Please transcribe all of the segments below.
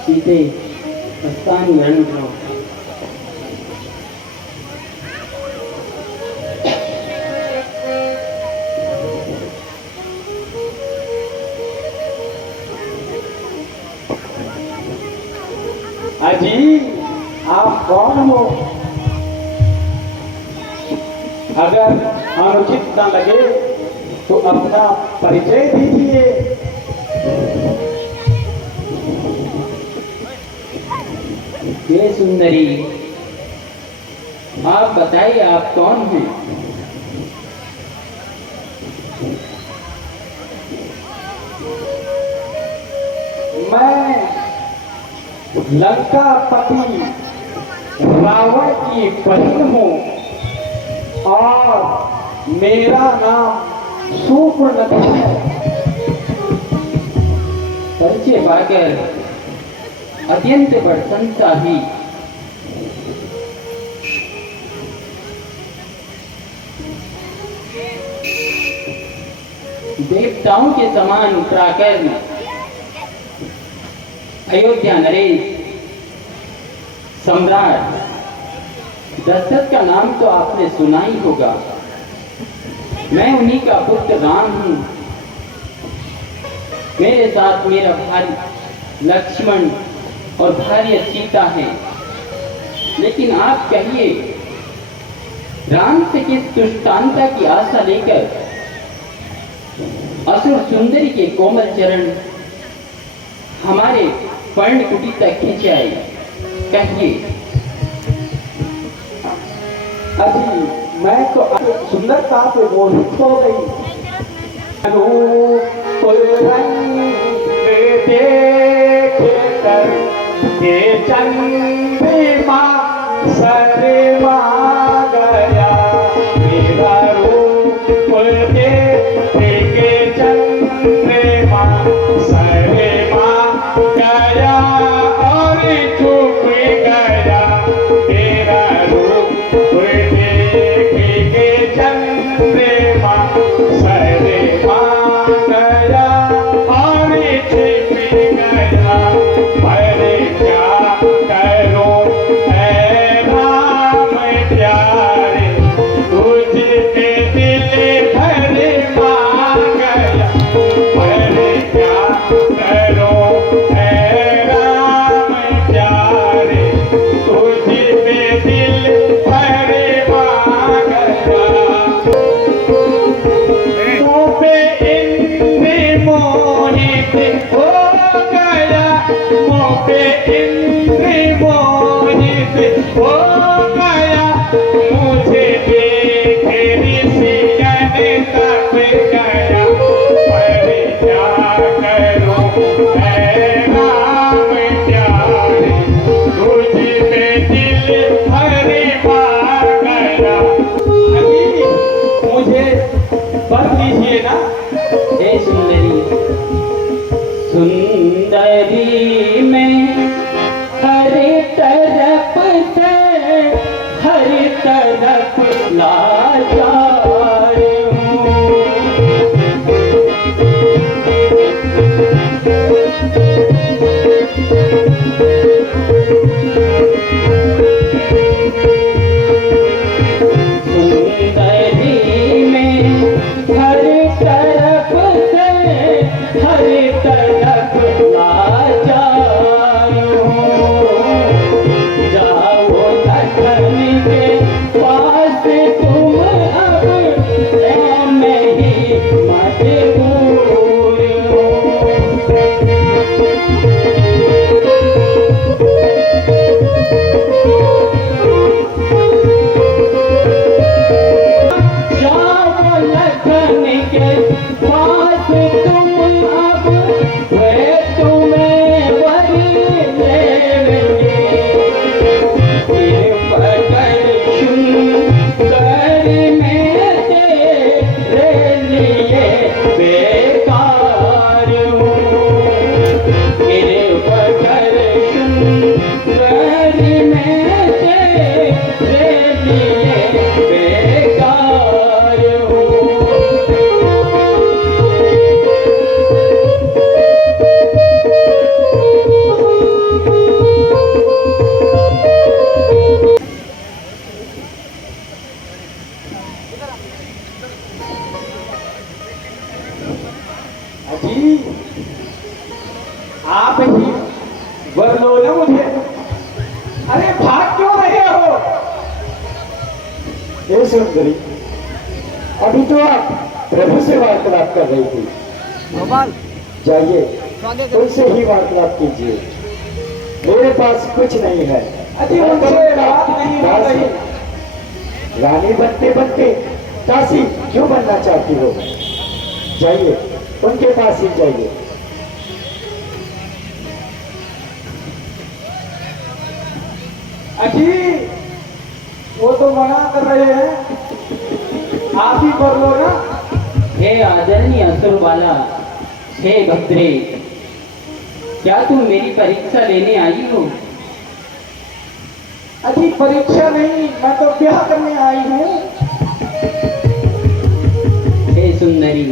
सीधे स्थान ग्रहण करो। अजी आप कौन हो? अगर अनुचित न लगे तो अपना परिचय दीजिए। ये सुंदरी, आप बताइए आप कौन हैं? मैं लंकापति रावण की बहन हूँ और मेरा नाम सुपर्णखा है। परिचय पाकर अत्यंत प्रसन्नता हुई। देवताओं के समान पराक्रम अयोध्या नरेश सम्राट दशरथ का नाम तो आपने सुना ही होगा। मैं उन्हीं का पुत्र राम हूं। मेरे साथ मेरा भाई लक्ष्मण और भार्य सीता है। लेकिन आप कहिए, राम से किस दुष्टांता की आशा लेकर असुर सुंदरी के कोमल चरण हमारे पर्ण कुटी तक खींचे आए? कहिए। अजी मैं तो सुंदरता से मोहित हो गई। ये चंद्रमा सरमा गया, मेरा रूप देखे चंद्रमा सरमा गया और छुप गया, मेरा रूप देखे चंद्रमा सरमा गया और छुप गया। अरे क्या करो ऐ राम प्यारे, तुझ पे दिल भर गया। अरे क्या करो ऐ राम प्यारे, तुझ पे दिल भर गया। मुँह पे इंद्र मोहित हो गया, मुँह पे इंद्र मोहित हो गया, मुझे देख ऋषिगण तप गया। अरे क्या करूं ऐ राम प्यारे, तुझ पे दिल भर गया। अभी मुझे वर दीजिए ना। हे सुंदरी, सुंदरी में हर तरफ से हर तरफ लाचार हूँ। सुंदरी में हर तरफ से हर तरफ लाचार हूँ। जाओ लखन के पास तू सुंदरी, अभी तो आप प्रभु से वार्तालाप कर रही थी। जाइए उनसे ही वार्तालाप कीजिए, मेरे पास कुछ नहीं है। अजी उनसे बात नहीं हो रही। रानी बनते बनते दासी क्यों बनना चाहती हो? जाइए उनके पास ही जाइए। अजी वो तो मना कर रहे हैं, आप ही कर लो ना। हे आदरणीय असुरबाला, हे भद्रे, क्या तुम मेरी परीक्षा लेने आई हो? अजी परीक्षा नहीं, मैं तो ब्याह करने आई हूँ। हे सुंदरी,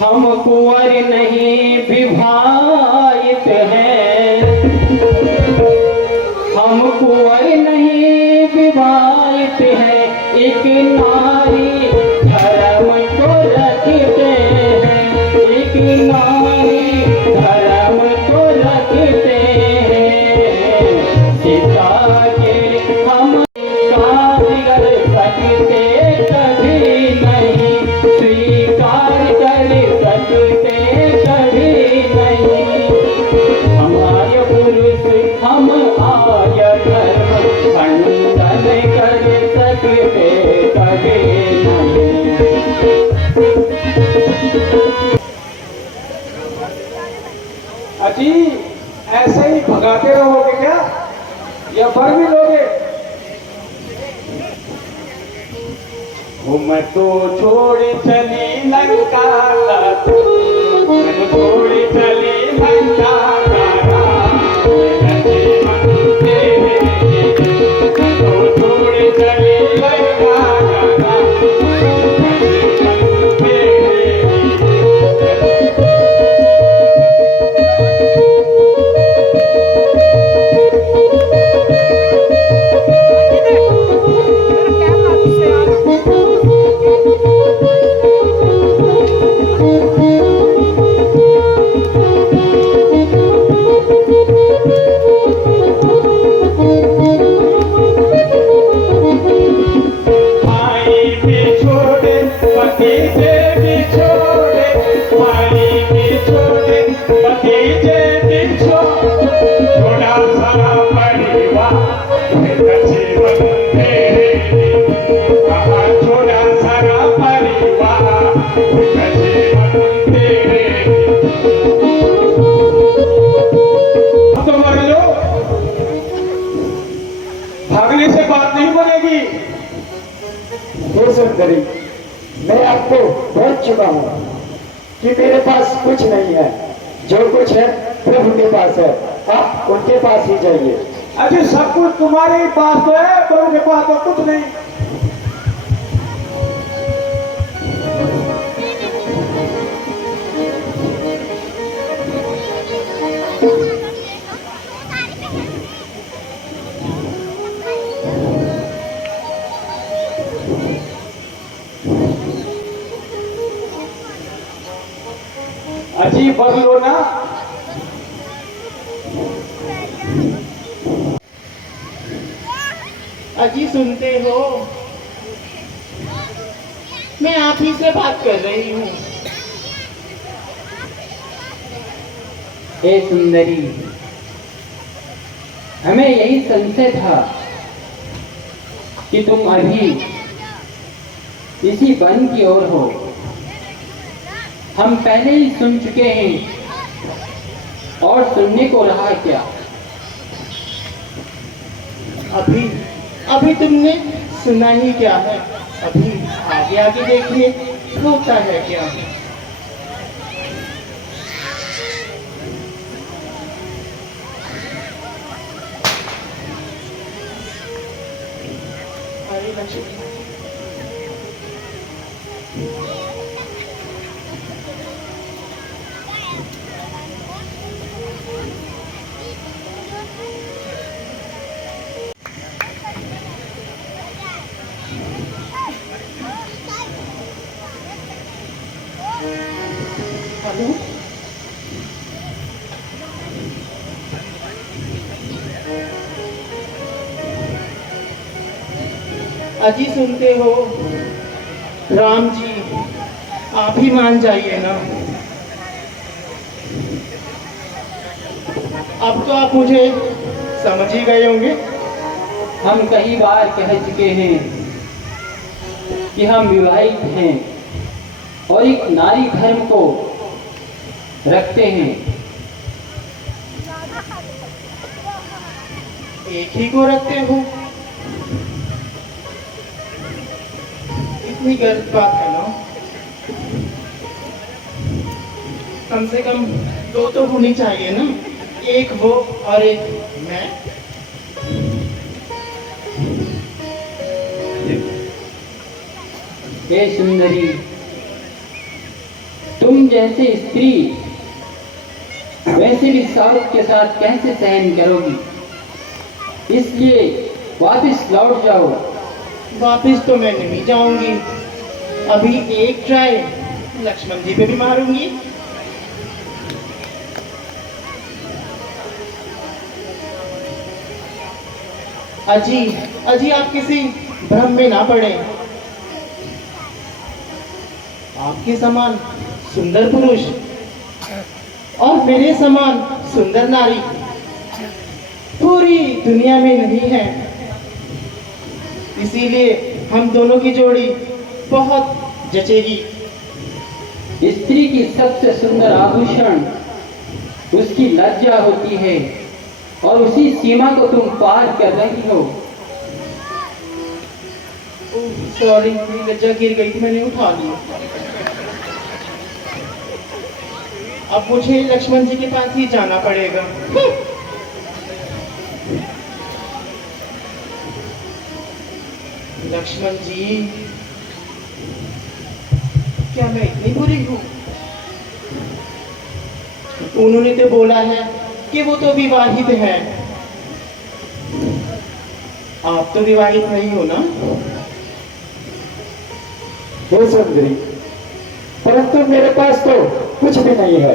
हम कुंवर नहीं विवाहित हैं, हम कुंवर नहीं विवाहित हैं, एक नारी धर्म को रखते हैं, एक नारी धर्म को रखते हैं, सीता के हम स्वीकार कर सकते कभी नहीं, स्वीकार कर सकते कभी नहीं, हमारे पुरुष हम आय धर्म खंडन कर सकते कभी नहीं। अजी ऐसे ही भगाते रहोगे क्या, या बर भी लोगे? मैं तो छोड़ चली लंका का, मैं तो छोड़ चली लंका का, मैं तो छोड़ चली लंका का। भागने से बात नहीं बनेगी। हे सुंदरी, मैं आपको बोल चुका हूँ कि मेरे पास कुछ नहीं है, जो कुछ है प्रभु के पास है, आप उनके पास ही जाइए। अजी सब कुछ तुम्हारे ही पास तो है, प्रभु के पास तो कुछ नहीं। अजी बर लो ना। अजी सुनते हो, मैं आप ही से बात कर रही हूँ। हे सुंदरी, हमें यही संशय था कि तुम अभी इसी वन की ओर हो। हम पहले ही सुन चुके हैं, और सुनने को रहा क्या? अभी अभी तुमने सुना ही क्या है, अभी आगे आगे देखिए होता है क्या। अरे लक्ष्मी, हेलो, अजी सुनते हो, राम जी आप ही मान जाइए ना। अब तो आप मुझे समझ ही गए होंगे। हम कई बार कह चुके हैं कि हम विवाहित हैं और एक नारी धर्म को रखते हैं। एक ही को रखते हो, इतनी गलत बात है ना। कम से कम दो तो होनी चाहिए ना, एक वो और एक मैं। हे सुंदरी, तुम जैसे स्त्री वैसे भी साउथ के साथ कैसे सहन करोगी? इसलिए वापस लौट जाओ। वापिस तो मैं नहीं जाऊंगी। अभी एक ट्राई लक्ष्मण जी पे भी मारूंगी। अजी अजी आप किसी भ्रम में ना पड़े। आपके समान सुंदर पुरुष और मेरे समान सुंदर नारी पूरी दुनिया में नहीं है। इसीलिए हम दोनों की जोड़ी बहुत जचेगी। स्त्री की सबसे सुंदर आभूषण उसकी लज्जा होती है और उसी सीमा को तुम पार कर रही हो। सॉरी, मेरी लज्जा गिर गई थी, मैंने उठा ली। अब मुझे लक्ष्मण जी के पास ही जाना पड़ेगा। लक्ष्मण जी, क्या मैं इतनी बुरी हूँ? उन्होंने तो बोला है कि वो तो विवाहित है। आप तो विवाहित नहीं हो ना? हे सुंदरी, परंतु मेरे पास तो कुछ भी नहीं है।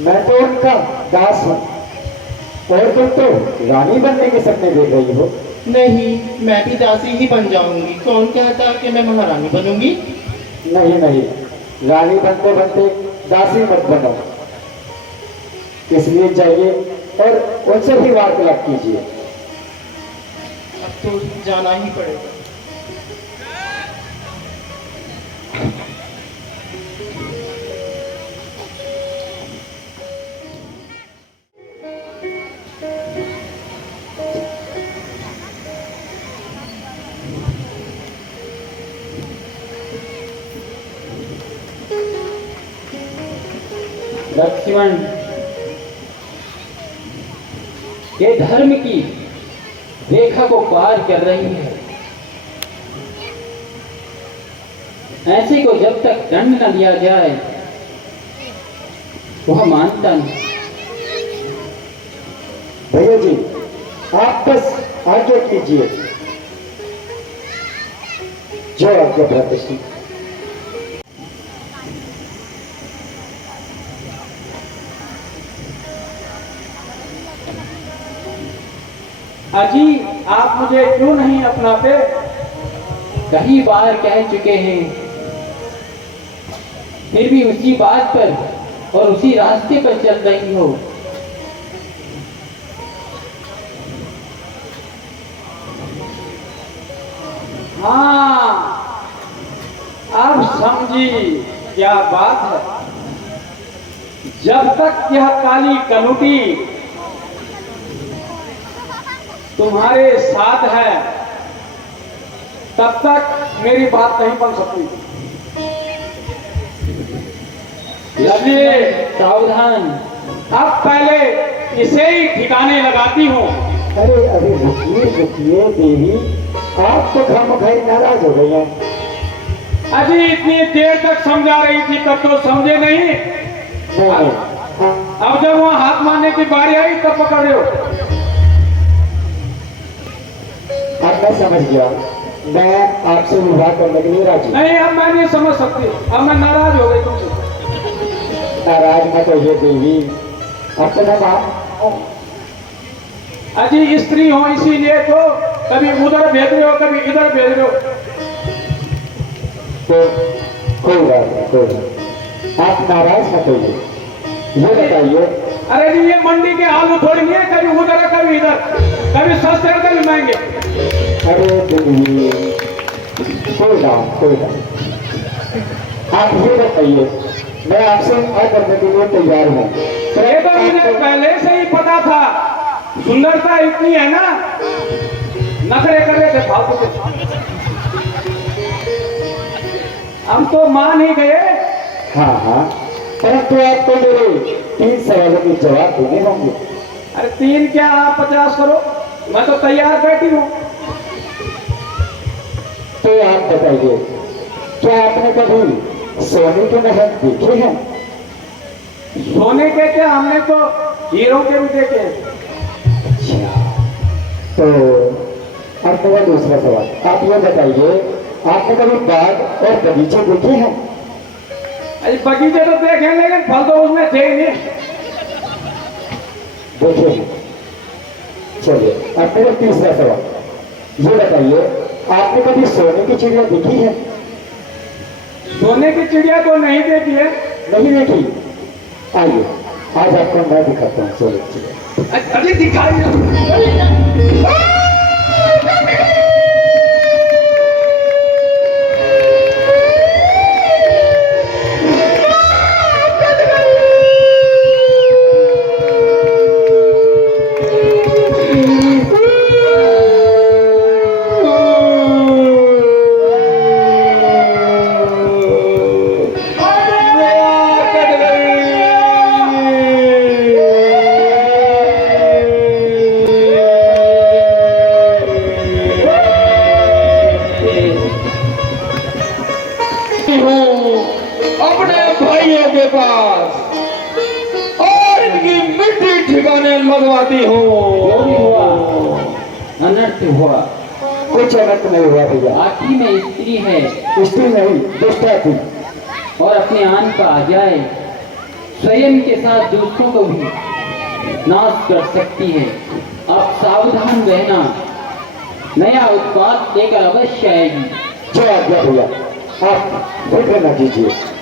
मैं तो उनका दास हूँ और तुम तो रानी बनने के सपने देख रही हो। नहीं, मैं भी दासी ही बन जाऊंगी। कौन कहता कि मैं महारानी बनूंगी? नहीं नहीं, रानी बनते बनते दासी मत बनो। इसलिए जाइए और उनसे भी वार्तालाप कीजिए। अब तो जाना ही पड़ेगा। लक्ष्मण, ये धर्म की रेखा को पार कर रही है। ऐसे को जब तक दंड न दिया जाए वह मानता नहीं। भैया जी, आप बस आज्ञा कीजिए। जो आज्ञा भ्रातृश्री। अजी, आप मुझे क्यों नहीं अपनाते? कई बार कह चुके हैं, फिर भी उसी बात पर और उसी रास्ते पर चल रही हो। हाँ, अब समझी क्या बात है। जब तक यह काली कनूटी तुम्हारे साथ है तब तक मेरी बात नहीं बन सकती। इसलिए सावधान। अब पहले इसे ही ठिकाने लगाती हूँ। अरे अरे रुकिए रुकिए देवी, आप तो खामखाई नाराज हो गई हैं। अजी इतनी देर तक समझा रही थी तब तो समझे नहीं। नहीं, अब जब वहाँ हाथ मारने की बारी आई तब पकड़ रहे हो। अब मैं समझ गया। मैं आपसे विवाह करने के लिए राजी। नहीं, अब मैं नहीं समझ सकती। अब मैं नाराज हो गई तुमसे। नाराज मत होइए देवी, अपना बाप। अजी स्त्री हो इसीलिए तो कभी उधर भेज रहे हो, कभी इधर भेज रहे हो। तो कोई बात नहीं, कोई बात नहीं। आप नाराज मत होइए, ये बताइए। अरे जी, ये मंडी के आलू थोड़ी नहीं है, कभी उधर है कभी इधर, कभी सस्ते और कभी महंगे। अरे दीदी, कोई बात कोई बात। आप ये बताइए, मैं आपसे क्या करने के लिए तैयार हूँ। ये तो मुझे पहले से ही पता था, सुंदरता इतनी है ना, नखरे कर रहे थे फालतू के। हम तो मान ही गए। हाँ हाँ, परंतु आपको मेरे 3 सवालों के जवाब देने होंगे। अरे 3 क्या, आप 50 करो, मैं तो तैयार बैठी हूँ। तो आप बताइए, क्या आपने कभी सोने के महल देखे हैं? सोने के क्या, हमने तो हीरो के भी देखे। अच्छा, तो अब मेरा दूसरा सवाल, आप ये बताइए, आपने कभी बाग और बगीचे देखे हैं? अरे बगीचे तो देखे, लेकिन फल तो उसमें थे ही नहीं। देखे हैं। चलिए, अब मेरा तीसरा सवाल, ये बताइए, आपने कभी सोने की चिड़िया देखी है? सोने की चिड़िया तो नहीं देखी है। नहीं देखी? आइए, आज आपको मैं दिखाता हूँ सोने की चिड़िया। अरे दिखाई। अपने भाइयों के पास और इनकी मिट्टी ठिकाने लगवाती हूँ। जो भी हुआ अनर्थ हुआ। कुछ अनर्थ नहीं हुआ भैया। आखिरी में स्त्री है स्त्री नहीं, दुष्टा थी। और अपने आन पर आ जाए, स्वयं के साथ दूसरों को भी नाश कर सकती है। अब सावधान रहना, नया उत्पाद लेकर अवश्य आएगी। जय आज्ञा भैया, आप फिक्र न कीजिए।